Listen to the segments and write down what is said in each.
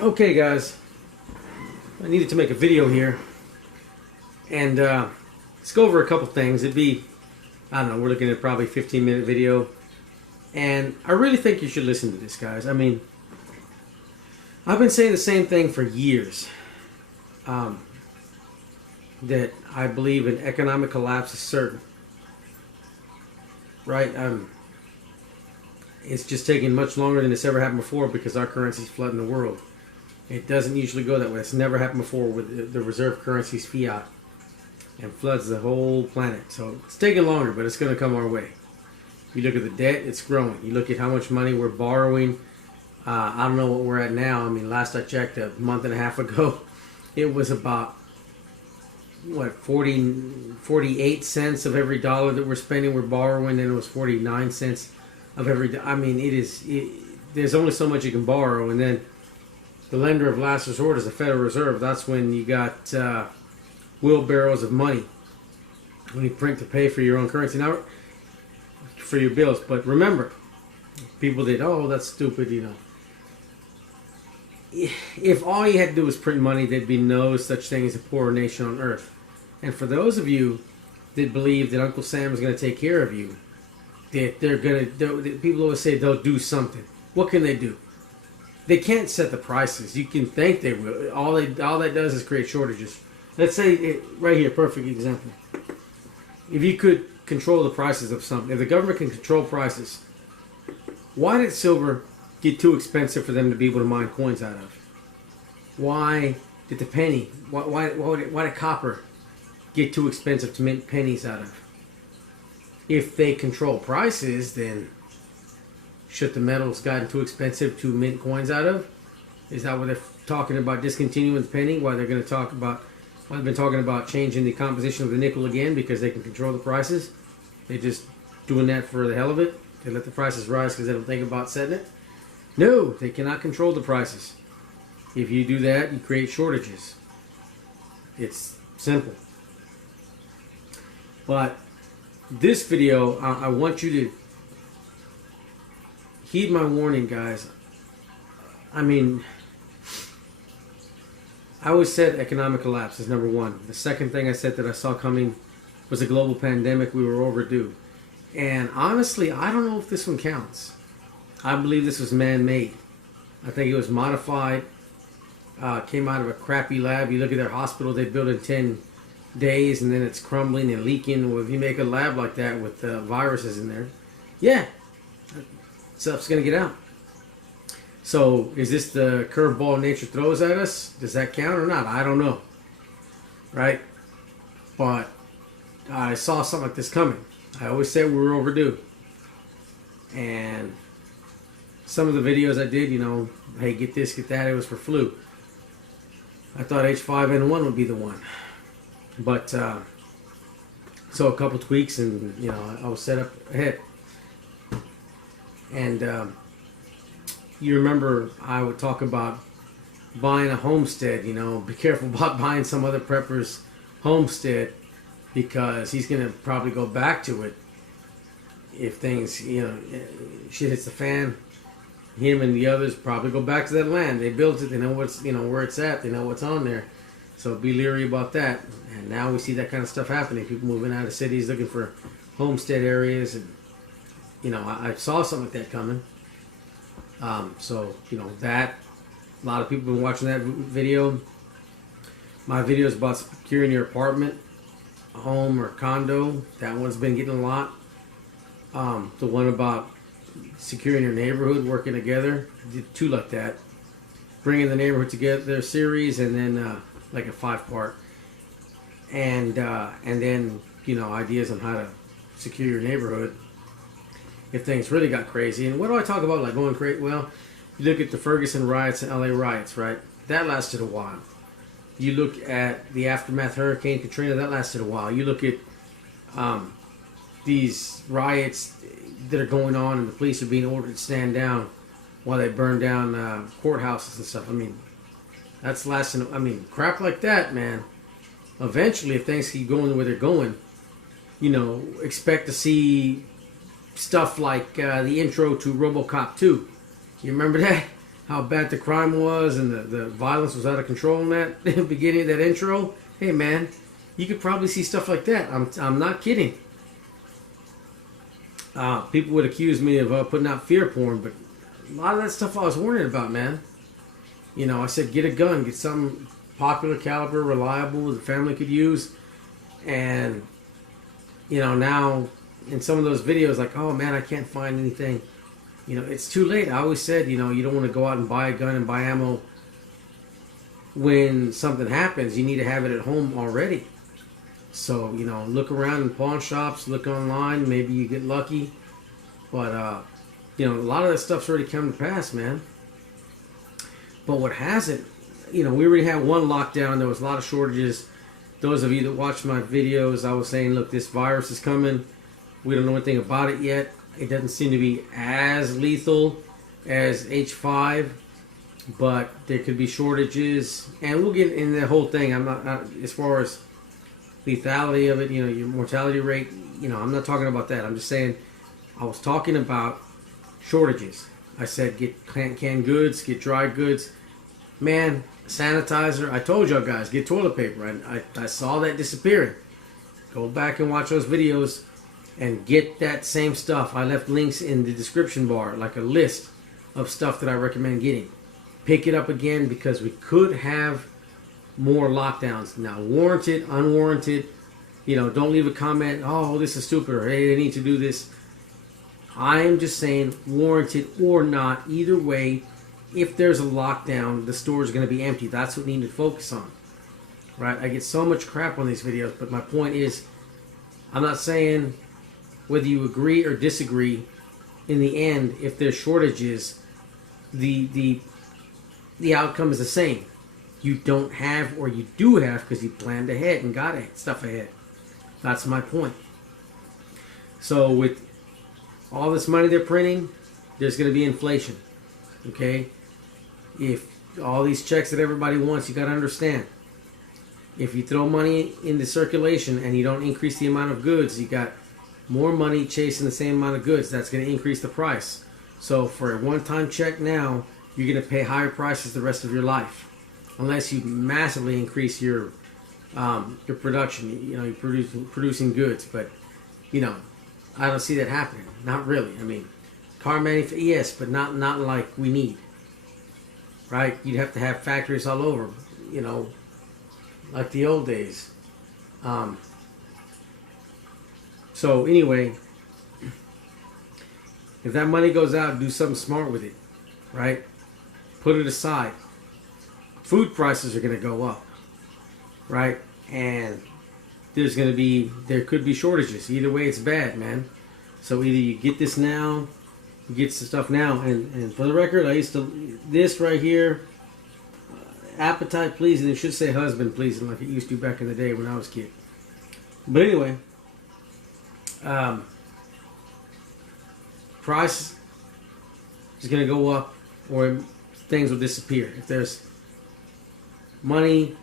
Okay guys, I needed to make a video here and let's go over a couple things. It'd be, I don't know, we're looking at probably 15-minute video, and I really think you should listen to this, guys. I mean, I've been saying the same thing for years, that I believe an economic collapse is certain, right? It's just taking much longer than it's ever happened before because our currency's flooding the world. It doesn't usually go that way. It's never happened before with the reserve currency's fiat and floods the whole planet. So it's taking longer, but it's going to come our way. You look at the debt, it's growing. You look at how much money we're borrowing. I don't know what we're at now. I mean, last I checked a month and a half ago, it was about, what, 48 cents of every dollar that we're spending, we're borrowing, and it was 49 cents of every. I mean, there's only so much you can borrow, and then the lender of last resort is the Federal Reserve. That's when you got wheelbarrows of money when you print to pay for your own currency, not for your bills. But remember, people did, oh, that's stupid, you know. If all you had to do was print money, there'd be no such thing as a poor nation on earth. And for those of you that believe that Uncle Sam is going to take care of you, that people always say they'll do something. What can they do? They can't set the prices. You can think they will. All that does is create shortages. Let's say, right here, perfect example. If you could control the prices of something, if the government can control prices, why did silver get too expensive for them to be able to mine coins out of? Why did the penny, why did copper get too expensive to mint pennies out of? If they control prices, then should the metals gotten too expensive to mint coins out of? Is that what they're talking about, discontinuing the penny? Why they're going to talk about, why they've been talking about changing the composition of the nickel again, because they can control the prices? They're just doing that for the hell of it? They let the prices rise because they don't think about setting it? No, they cannot control the prices. If you do that, you create shortages. It's simple. But this video, I want you to heed my warning, guys. I mean, I always said economic collapse is number one. The second thing I said that I saw coming was a global pandemic. We were overdue. And honestly, I don't know if this one counts. I believe this was man-made. I think it was modified, came out of a crappy lab. You look at their hospital, they built in 10 days, and then it's crumbling and leaking. Well, if you make a lab like that with viruses in there, yeah, stuff's going to get out. So is this the curveball nature throws at us? Does that count or not? I don't know. Right? But I saw something like this coming. I always said we were overdue. And some of the videos I did, you know, hey, get this, get that, it was for flu. I thought H5N1 would be the one. But, so a couple tweaks and, you know, I was set up ahead. And you remember I would talk about buying a homestead, you know, be careful about buying some other prepper's homestead because he's going to probably go back to it if things, you know, shit hits the fan. Him and the others probably go back to that land. They built it, they know what's, you know, where it's at, they know what's on there. So be leery about that. And now we see that kind of stuff happening. People moving out of cities looking for homestead areas. And, you know, I saw something like that coming. So, you know, that, a lot of people have been watching that video. My video is about securing your apartment, home, or condo. That one's been getting a lot. The one about securing your neighborhood, working together. Did two like that. Bringing the neighborhood together series, and then like a 5-part. And then, you know, ideas on how to secure your neighborhood if things really got crazy. And what do I talk about, like going crazy? Well, you look at the Ferguson riots and LA riots, right? That lasted a while. You look at the aftermath Hurricane Katrina, that lasted a while. You look at these riots that are going on and the police are being ordered to stand down while they burn down courthouses and stuff. I mean, that's lasting. I mean, crap like that, man. Eventually, if things keep going the way they're going, you know, expect to see stuff like the intro to RoboCop 2. You remember that? how bad the crime was and the violence was out of control in that beginning of that intro, hey man, you could probably see stuff like that. I'm not kidding. People would accuse me of putting out fear porn, but a lot of that stuff I was warning about, man. You know, I said get a gun, get something popular caliber, reliable, the family could use. And, you know, now in some of those videos, like, oh man, I can't find anything. You know, it's too late. I always said, you know, you don't want to go out and buy a gun and buy ammo when something happens. You need to have it at home already. So, you know, look around in pawn shops, look online, maybe you get lucky. But, you know, a lot of that stuff's already come to pass, man. But what hasn't, you know, we already had one lockdown. There was a lot of shortages. Those of you that watched my videos, I was saying, look, this virus is coming. We don't know anything about it yet. It doesn't seem to be as lethal as H5, but there could be shortages. And we'll get in the whole thing. I'm not as far as lethality of it, you know, your mortality rate, you know, I'm not talking about that. I'm just saying, I was talking about shortages. I said get canned goods, get dry goods. Man, sanitizer, I told y'all guys, get toilet paper. I saw that disappearing. Go back and watch those videos and get that same stuff. I left links in the description bar, like a list of stuff that I recommend getting. Pick it up again because we could have more lockdowns. Now, warranted, unwarranted, you know, don't leave a comment, oh, this is stupid, or hey, they need to do this. I am just saying, warranted or not, either way, if there's a lockdown, the store is going to be empty. That's what we need to focus on, right? I get so much crap on these videos, but my point is, I'm not saying whether you agree or disagree. In the end, if there's shortages, the outcome is the same. You don't have, or you do have, because you planned ahead and got stuff ahead. That's my point. So with all this money they're printing, there's going to be inflation. Okay? If all these checks that everybody wants, you got to understand. If you throw money into circulation and you don't increase the amount of goods, you got more money chasing the same amount of goods. That's going to increase the price. So for a one-time check now, you're going to pay higher prices the rest of your life, unless you massively increase your production. You know, you're producing goods, but you know, I don't see that happening. Not really. I mean, car manufacturing, yes, but not like we need. Right? You'd have to have factories all over. You know, like the old days. So anyway, if that money goes out, do something smart with it, right? Put it aside. Food prices are going to go up, right? And there could be shortages. Either way, it's bad, man. So either you get this now, you get some stuff now. And for the record, I used to, this right here, appetite pleasing, it should say husband pleasing like it used to back in the day when I was a kid. But anyway, price is going to go up, or things will disappear. If there's money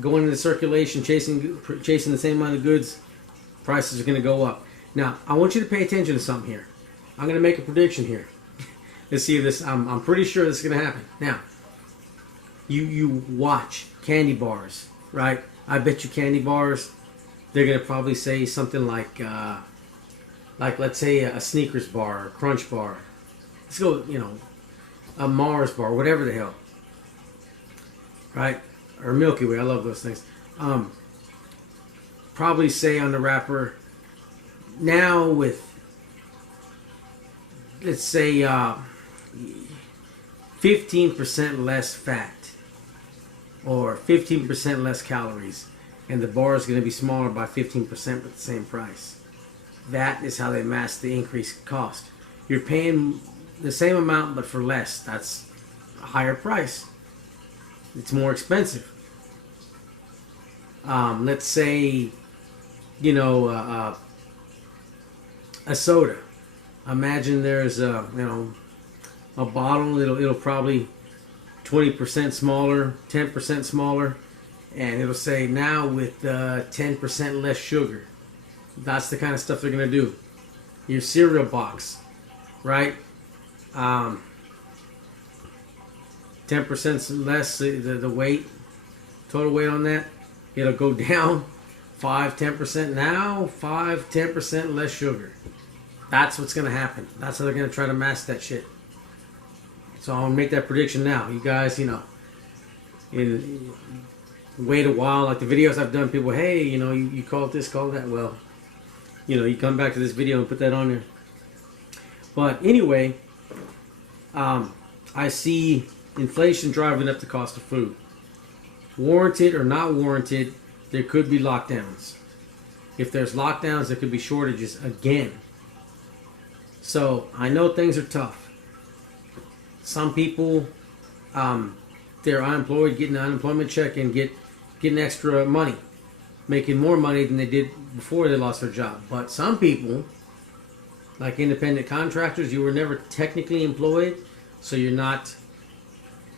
going into circulation, chasing the same amount of goods, prices are going to go up. Now, I want you to pay attention to something here. I'm going to make a prediction here. Let's see if this. I'm pretty sure this is going to happen. Now, you watch candy bars, right? I bet you candy bars, they're going to probably say something like let's say a Snickers bar or a Crunch bar. Let's go, you know, a Mars bar, whatever the hell, right? Or Milky Way. I love those things. Probably say on the wrapper, now with, let's say 15% less fat or 15% less calories, and the bar is going to be smaller by 15% but the same price. That is how they mask the increased cost. You're paying the same amount but for less. That's a higher price. It's more expensive. Let's say, you know, a soda. Imagine there's a bottle. It'll probably 20% smaller, 10% smaller, and it'll say now with 10% less sugar. That's the kind of stuff they're gonna do. Your cereal box, right? 10% less the weight, total weight on that. It'll go down 5-10% now, 5-10% less sugar. That's what's going to happen. That's how they're going to try to mask that shit. So I'll make that prediction now. You guys, you know, wait a while. Like the videos I've done, people, hey, you know, you call it this, call it that. Well, you know, you come back to this video and put that on there. But anyway, I see inflation driving up the cost of food. Warranted or not warranted, there could be lockdowns. If there's lockdowns, there could be shortages again. So I know things are tough. Some people, they're unemployed, getting an unemployment check and getting extra money, making more money than they did before they lost their job. But some people, like independent contractors, you were never technically employed, so you're not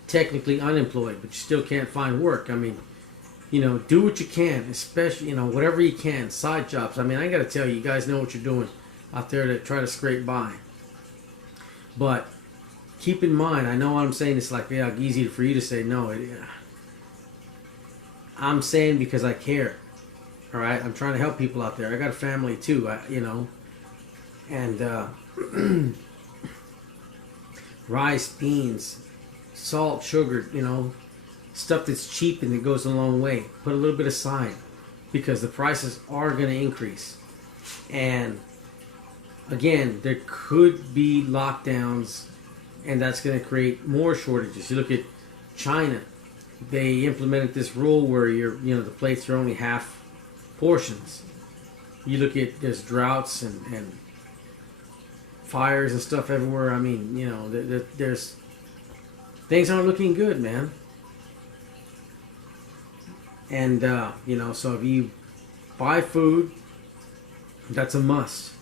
technically unemployed, but you still can't find work. I mean, you know, do what you can, especially, you know, whatever you can, side jobs. I mean, I got to tell you, you guys know what you're doing out there to try to scrape by. But keep in mind, I know what I'm saying, it's like, yeah, easy for you to say no. I'm saying because I care. All right, I'm trying to help people out there. I got a family too, you know, and rice, beans, salt, sugar, you know, stuff that's cheap and it goes a long way. Put a little bit aside because the prices are going to increase. And again, there could be lockdowns, and that's going to create more shortages. You look at China; they implemented this rule where the plates are only half portions. You look at there's droughts and fires and stuff everywhere. I mean, you know, there's things aren't looking good, man. And you know, so if you buy food, that's a must,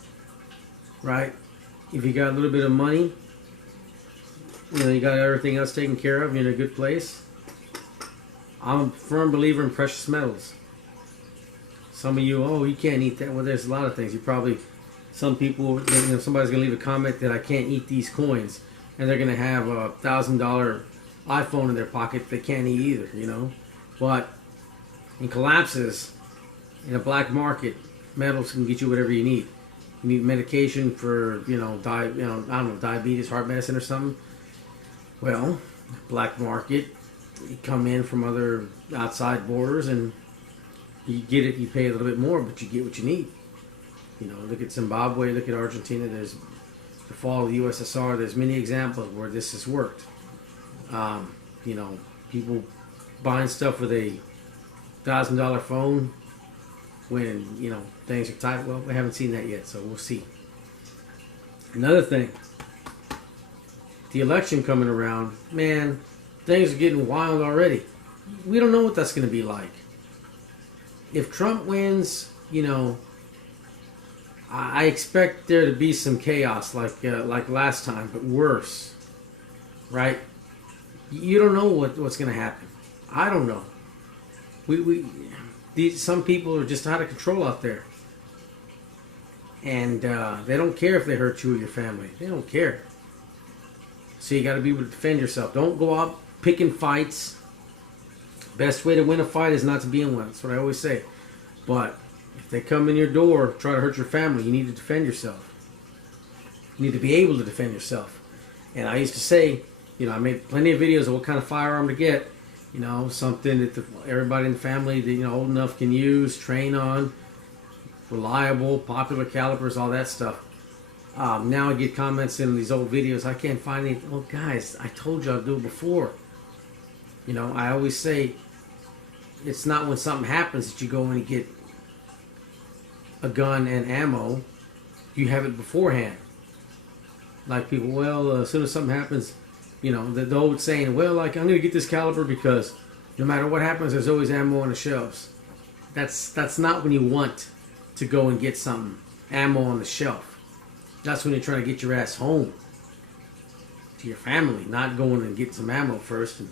right? If you got a little bit of money, you know, you got everything else taken care of, you're in a good place. I'm a firm believer in precious metals. Some of you, oh, you can't eat that. Well, there's a lot of things. You probably, some people, you know, somebody's going to leave a comment that I can't eat these coins. And they're going to have a $1,000 iPhone in their pocket they can't eat either, you know. But in collapses, in a black market, metals can get you whatever you need. You need medication for, I don't know, diabetes, heart medicine or something. Well, black market, you come in from other outside borders and you get it, you pay a little bit more, but you get what you need. You know, look at Zimbabwe, look at Argentina, there's the fall of the USSR, there's many examples where this has worked. You know, people buying stuff with a $1,000 phone when, you know, things are tight. Well, we haven't seen that yet, so we'll see. Another thing, the election coming around, man, things are getting wild already. We don't know what that's going to be like. If Trump wins, you know, I expect there to be some chaos like last time, but worse, right? You don't know what's going to happen. I don't know. Some people are just out of control out there, and they don't care if they hurt you or your family. They don't care. So you got to be able to defend yourself. Don't go out picking fights. Best way to win a fight is not to be in one. That's what I always say. But if they come in your door, try to hurt your family, you need to defend yourself. You need to be able to defend yourself. And I used to say, you know, I made plenty of videos of what kind of firearm to get. You know, something that everybody in the family that, you know, old enough can use, train on, reliable, popular calibers, all that stuff. Now I get comments in these old videos, I can't find any. Well, guys, I told you I'll do it before. You know, I always say, it's not when something happens that you go in and get a gun and ammo. You have it beforehand. Like people, well, as soon as something happens, you know, the old saying, well, like, I'm going to get this caliber because no matter what happens, there's always ammo on the shelves. That's not when you want to go and get something, ammo on the shelf. That's when you're trying to get your ass home to your family, not going and get some ammo first and,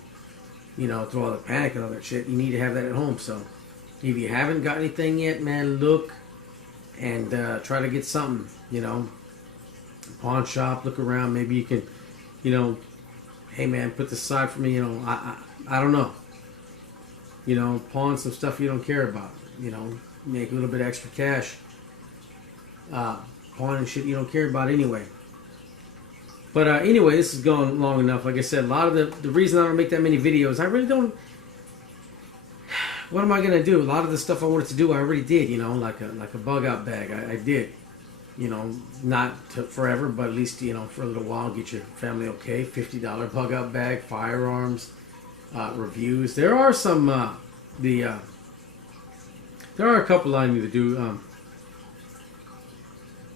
you know, through all the panic and all that shit. You need to have that at home. So if you haven't got anything yet, man, look and try to get something, you know, pawn shop, look around. Maybe you can, you know, hey man, put this aside for me. I don't know. Pawn some stuff you don't care about. Make a little bit of extra cash. Pawning shit you don't care about anyway. But anyway, this is going long enough. Like I said, a lot of the reason I don't make that many videos, I really don't. What am I gonna do? A lot of the stuff I wanted to do, I already did. Like a bug out bag, I did. Not forever, but at least for a little while, get your family okay. $50 bug out bag, firearms, reviews. There are some there are a couple I need to do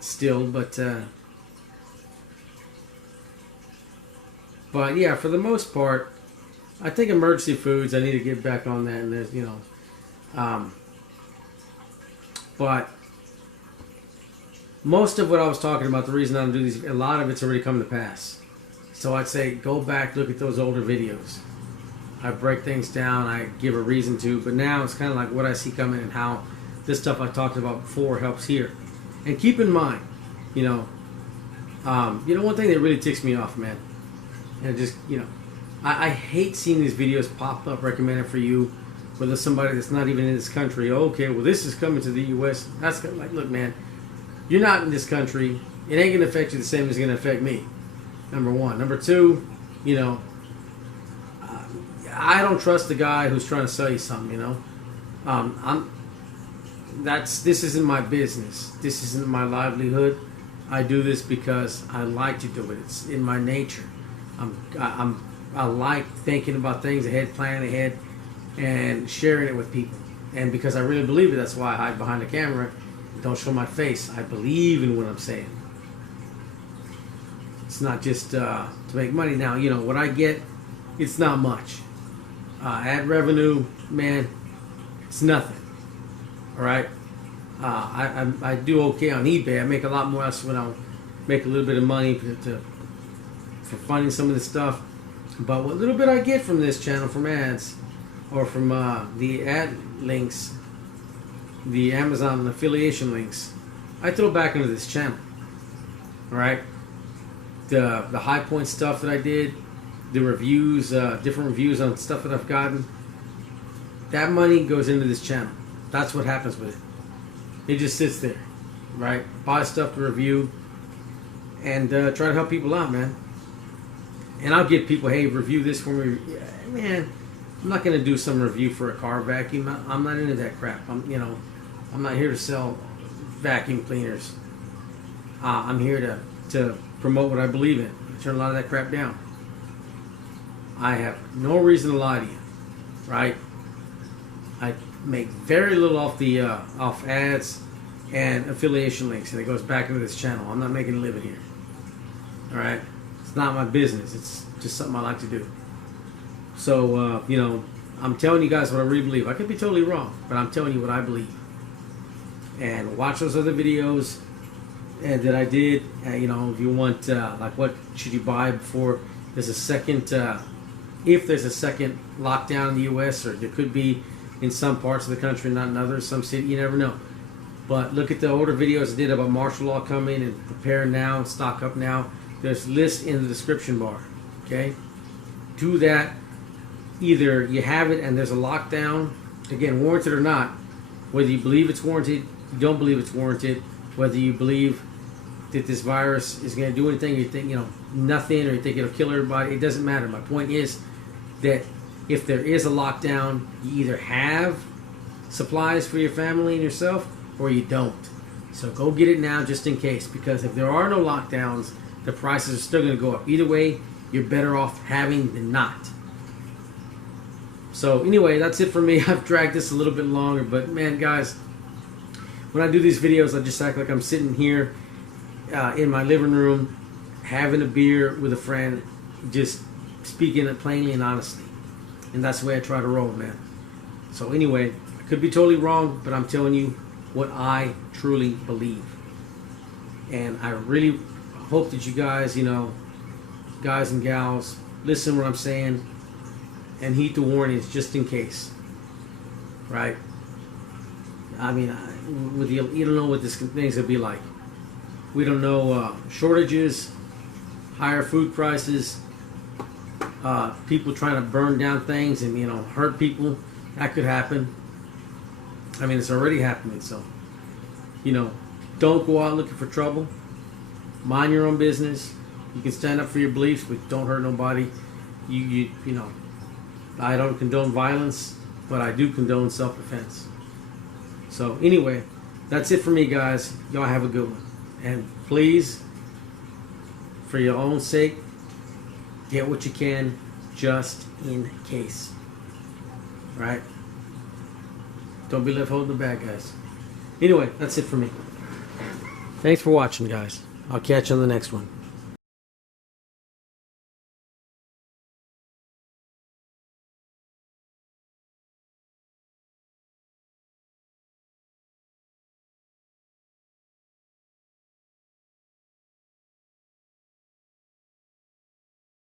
still, but yeah, for the most part, I think emergency foods, I need to get back on that, and there's, but most of what I was talking about, the reason I don't do these, a lot of it's already come to pass. So I'd say go back, look at those older videos. I break things down, I give a reason to, but now it's kind of like what I see coming and how this stuff I talked about before helps here. And keep in mind, one thing that really ticks me off, man, and just, I hate seeing these videos pop up recommended for you, whether somebody that's not even in this country. Okay, well, this is coming to the U.S. That's like, look, man, you're not in this country. It ain't going to affect you the same as it's going to affect me. Number one. Number two, I don't trust the guy who's trying to sell you something, this isn't my business. This isn't my livelihood. I do this because I like to do it. It's in my nature. I like thinking about things ahead, planning ahead, and sharing it with people. And because I really believe it, that's why I hide behind the camera and don't show my face. I believe in what I'm saying. It's not just to make money. Now, what I get, it's not much. Ad revenue, man, it's nothing. All right? I do okay on eBay. I make a lot more else when I make a little bit of money for funding some of this stuff. But what little bit I get from this channel, from ads, or from the ad links, the Amazon affiliation links, I throw back into this channel. All right? The high point stuff that I did, the reviews, different reviews on stuff that I've gotten, that money goes into this channel. That's what happens with it. It just sits there, right? Buy stuff to review and try to help people out, man. And I'll get people, hey, review this for me. Yeah, man, I'm not going to do some review for a car vacuum. I'm not into that crap. I'm not here to sell vacuum cleaners. I'm here to promote what I believe in. I turn a lot of that crap down. I have no reason to lie to you, right? I make very little off the off ads and affiliation links, and it goes back into this channel. I'm not making a living here. All right, it's not my business. It's just something I like to do. So I'm telling you guys what I really believe. I could be totally wrong, but I'm telling you what I believe. And watch those other videos that I did. If you want, like, what should you buy before there's a second, if there's a second lockdown in the U.S., or there could be in some parts of the country, not in others, some city, you never know. But look at the older videos I did about martial law coming and prepare now and stock up now. There's lists in the description bar. Okay, do that. Either you have it and there's a lockdown, again, warranted or not, whether you believe it's warranted, you don't believe it's warranted, whether you believe that this virus is going to do anything, or you think nothing, or you think it'll kill everybody, it doesn't matter. My point is that if there is a lockdown, you either have supplies for your family and yourself, or you don't. So go get it now just in case, because if there are no lockdowns, the prices are still going to go up. Either way, you're better off having than not. So anyway, that's it for me. I've dragged this a little bit longer, but man, guys, when I do these videos, I just act like I'm sitting here in my living room having a beer with a friend, just speaking it plainly and honestly. And that's the way I try to roll, man. So anyway, I could be totally wrong, but I'm telling you what I truly believe. And I really hope that you guys, guys and gals, listen to what I'm saying and heed the warnings just in case. Right? I mean, you don't know what this thing's going to be like. We don't know shortages, higher food prices, people trying to burn down things and, you know, hurt people. That could happen. I mean, it's already happening. So, you know, don't go out looking for trouble. Mind your own business. You can stand up for your beliefs, but don't hurt nobody. You know, I don't condone violence, but I do condone self-defense. So anyway, that's it for me, guys. Y'all have a good one. And please, for your own sake, get what you can just in case. Right? Don't be left holding the bad, guys. Anyway, that's it for me. Thanks for watching, guys. I'll catch you on the next one.